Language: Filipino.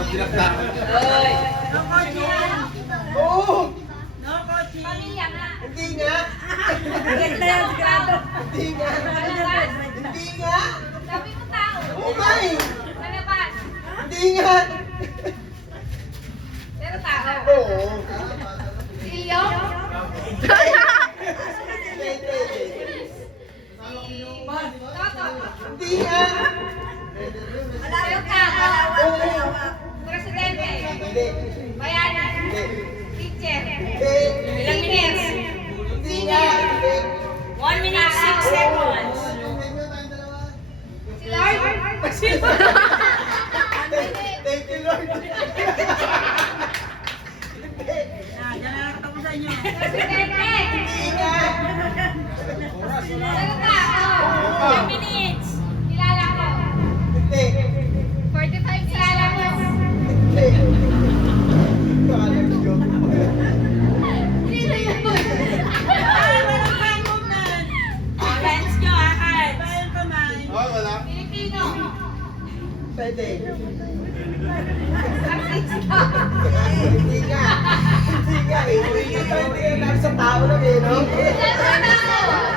Oy. No coaching. Oo! No coaching. Pamilya nga. Hindi nga! Agad na yan, sigurado. Hindi nga! Palabas. Hindi nga! Sabi mo tao. Oo nga eh! Palabas. Hindi nga! Pero tao. Oo! Silyo? Toto. Hindi nga! Pero tao. Oo! Presidente. Hindi! Bayani. Hindi! Teacher. Hindi! Ilang minutes? Hindi nga! Hindi! 1 minute, 6 seconds. Si Lord? Thank you, Lord! Ah, yan na nakatapusan nyo. Presidente. Hindi nga! Pero tao. 10 minutes. Kilala ko. Hindi! 45 kilala mo. Hindi! Kalang joke. Sino yun? Ah, walang hand movement. Hands nyo, hands. Bayang kamay. Filipino. Pwede! Artista. Hindi nga! Hindi nga eh! Hindi nga! Hindi nga! Nasa tao lang eh, no? Saan ba tao?